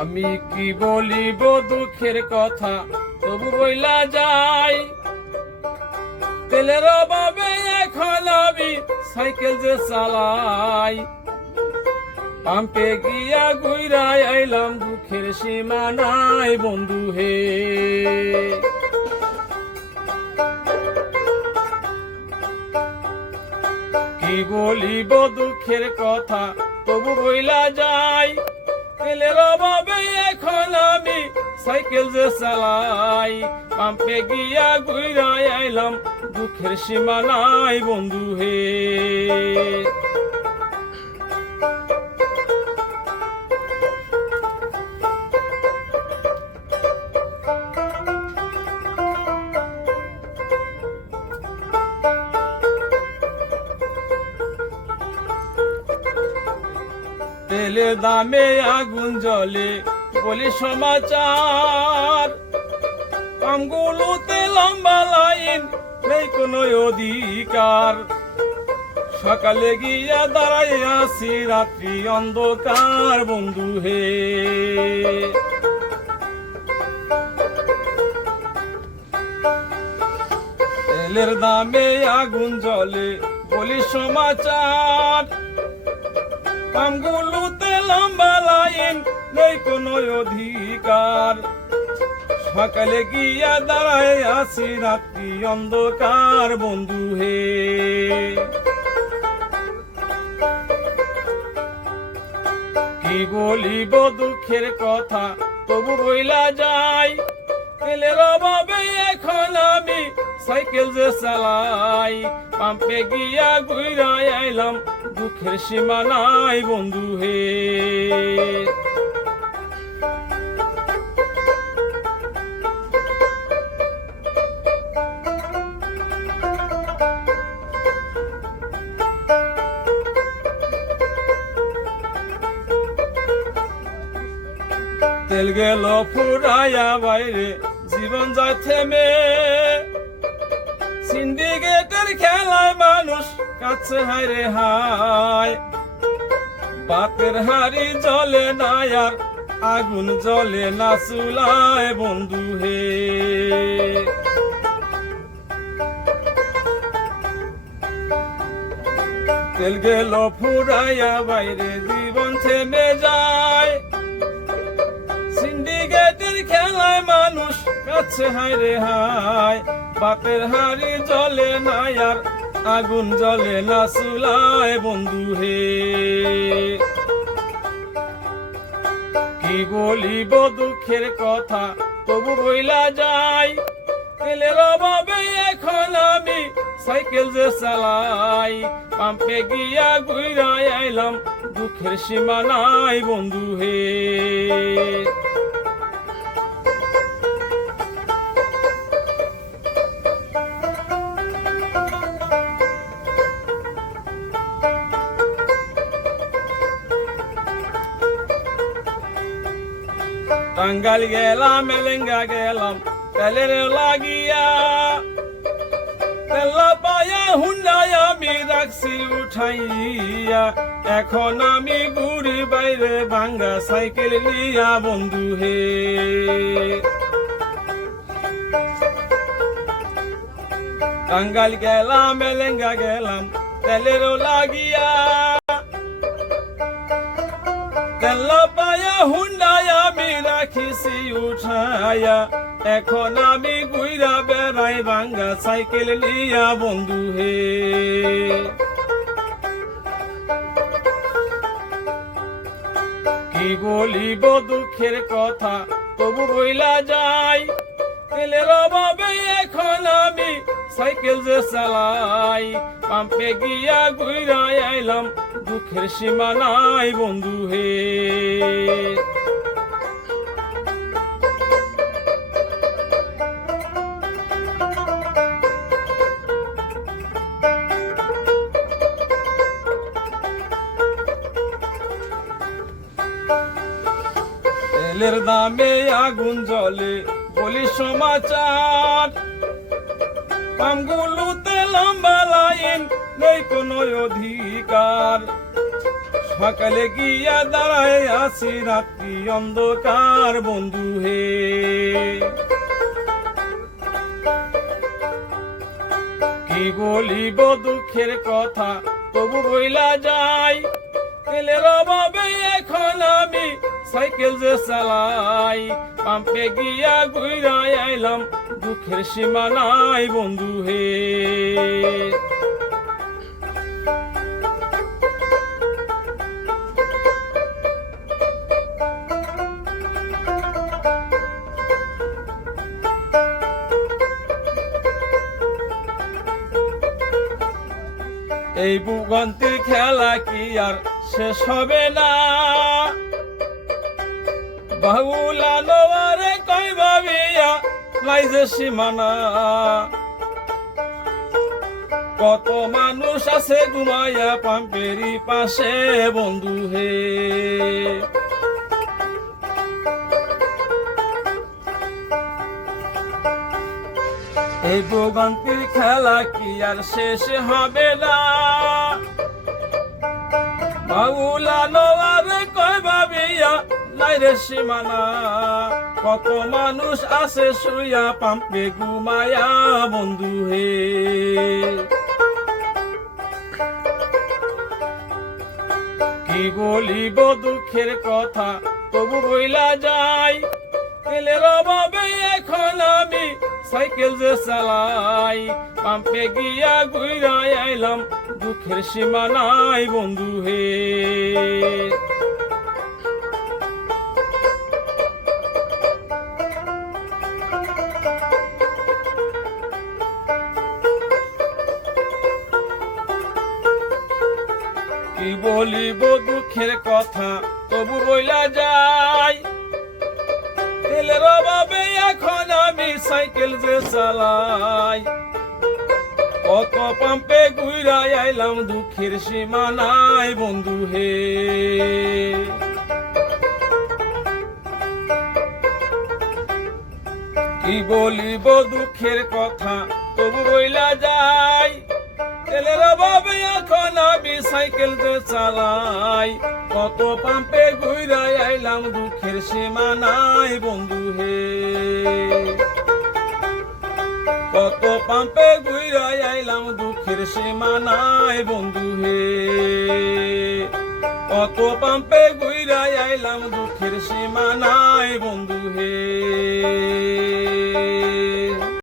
আমি কি বলিব দুঃখের কথা তবু বইলা যাই, তেলের অভাবে এখন আমি সাইকেল যে চালাই। পাম্পে গিয়া ঘুরাই আইলাম, দুঃখের সীমা নাই বন্ধু হে। কি বলিব দুঃখের কথা তবু বইলা যাই, তেলের অভাবে এখন আমি সাইকেল যে চালাই। পাম্পে গিয়া ঘুরাই আইলাম, দুঃখের সীমা নাই বন্ধু হে। তেলের দামে আগুন জ্বলে বলি সমাচার, পাম্পগুলোতে লম্বা লাইন নেই কোনো অধিকার। সকালে গিয়া দাঁড়াই আছি, রাত্রি অন্ধকার বন্ধু হে। তেলের দামে আগুন জ্বলে বলি সমাচার, পাম্পগুলোতে লম্বা লাইন নেই কোনো অধিকার। সকালে গিয়া দাঁড়ায় আছি, রাত্রি অন্ধকার বন্ধু হে। কি বলিব দুঃখের কথা তবু বইলা যাই, তেলের অভাবে এখন আমি সাইকেল যে চালাই। পাম্পে গিয়া ঘুরাই আইলাম, দুঃখের সীমা নাই বন্ধু হে। তেল গেল ফুরাইয়া বাইরে, জীবন যায় থেমে। সিন্ডিকেটের খেলায় মানুষ কাছে হায় রে হায়। বাতের হাড়ি জ্বলে না আর আগুন জ্বলে না চুলায় বন্ধু হে। তেল গেল ফুরাইয়া বাইরে, জীবন থেমে যায়। সিন্ডিকেটের খেলায় মানুষ কাছে হায় রে হায়। বাতের হাড়ি জ্বলে না আর আগুন জ্বলে না চুলায় বন্ধু হে। কি বলিব দুঃখের কথা তবু বইলা যাই, তেলের অভাবে এখন আমি সাইকেল যে চালাই। পাম্পে গিয়া ঘুরাই আইলাম, দুঃখের সীমা নাই বন্ধু হে। টাঙ্গাইল গেলাম, এলেঙ্গা গেলাম তেলের লাগিয়া। তেল পায়া হুন্ডাই আমি রাখছি উঠাইয়া, এখন আমি ঘুরি বাইরে ভাঙ্গা সাইকেল নিয়া বন্ধু হে। টাঙ্গাইল গেলাম, এলেঙ্গা গেলাম তেলের লাগিয়া। তেল পায়া হুন্ডাই আমি রাখিছি উঠাইয়া, এখন আমি ঘুরা বেড়াই ভাঙ্গা সাইকেল নিয়া বন্ধু হে। কি বলিব দুঃখের কথা তবু বইলা যাই, তেলের অভাবে এখন আমি সাইকেল যে চালাই। পাম্পে গিয়া ঘুরাই আইলাম, দুঃখের সীমা নাই বন্ধু হে। তেলের দামে আগুন জ্বলে বলি সমাচার, পাম্পগুলোতে লম্বা লাইন, নেই কোনো অধিকার। সকালে গিয়া দাঁড়ায় আছি, রাত্রি অন্ধকার বন্ধু হে। কি বলিব দুঃখের কথা তবু বইলা যাই, তেলের অভাবে এখন আমি সাইকেল যে চালাই। পাম্পে গিয়া ঘুইরা আইলাম, দুঃখের সীমা নাই বন্ধু হে। এই ভোগান্তি খেলা কি আর শেষ হবে না, বাহুলা নোয়ারে কই ভাবিয়া নাই যে সীমানা। কত মানুষ আছে ঘুমাইয়া পাম্পেরই পাশে বন্ধু হে। এই ভোগান্তির খেলা কি আর শেষ হবে না, বাউলা নোয়ারে কই ভাবিয়া নাই রে সীমানা। কত মানুষ আছে শুইয়া পাম্পে ঘুমায়া বন্ধু হে। কি বলিব দুঃখের কথা তবু বইলা যাই, তেলের অভাবে এখন আমি সাইকেল যে চালাই। পাম্পে গিয়া ঘুইরা আইলাম, দুঃখের সীমা নাই বন্ধু হে। কি বলিব দুঃখের কথা তবু বইলা যাই, তেলের অভাবে এখন আমি সাইকেল যে চালাই। কত পাম্পে ঘুইরা আইলাম, দুঃখের সীমা নাই বন্ধু হে। কি বলিব দুঃখের কথা তবু বইলা যাই, তেলের অভাবে এখন আমি সাইকেল যে চালাই। কত পাম্পে ঘুইরা আইলাম, দুঃখের সীমা নাই বন্ধু হে। কত পাম্পে ঘুইরা আইলাম, দুঃখের সীমা নাই বন্ধু হে। কত পাম্পে ঘুইরা আইলাম, দুঃখের সীমা নাই বন্ধু হে।